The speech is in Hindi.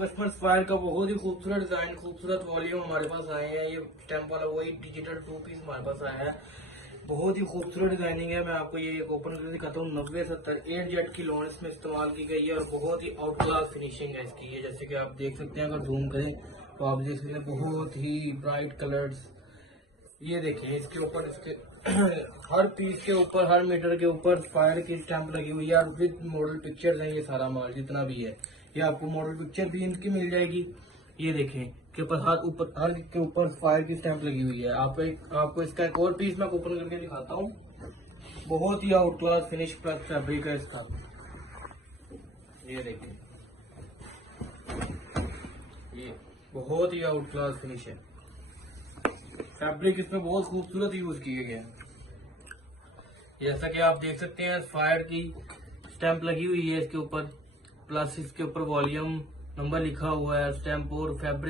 कस्टमर फायर का बहुत ही खूबसूरत डिजाइन, खूबसूरत वॉल्यूम हमारे पास आए हैं। ये स्टैंप वाला वही डिजिटल 2 पीस हमारे पास आया है। बहुत ही खूबसूरत डिजाइनिंग है। मैं आपको ये एक ओपन करके दिखाता हूँ। 9070 8 जेट की लोन इसमें इस्तेमाल की गई है और बहुत ही आउट क्लास फिनिशिंग है इसकी। ये जैसे कि आप देख सकते हैं, अगर जूम करें तो आप देख सकते हैं बहुत ही ब्राइट कलर्स। ये देखिए इसके ऊपर इसके हर पीस के ऊपर, हर मीटर के ऊपर फायर की स्टैंप लगी हुई है और विद मॉडल पिक्चर्स हैं। ये सारा माल जितना भी है, ये आपको मॉडल पिक्चर भी इनकी मिल जाएगी। ये देखें के ऊपर हर के ऊपर फायर की स्टैंप लगी हुई है। आपको इसका एक और पीस मैं ओपन करके दिखाता हूँ। बहुत ही out class finish plus fabric है इसका। ये देखिए, ये बहुत ही आउट क्लास फिनिश है। फैब्रिक इसमें बहुत खूबसूरत यूज किए गए हैं। जैसा कि आप देख सकते हैं, फायर की स्टैंप लगी हुई है इसके ऊपर, प्लस इसके ऊपर वॉल्यूम नंबर लिखा हुआ है, स्टैंप और फैब्रिक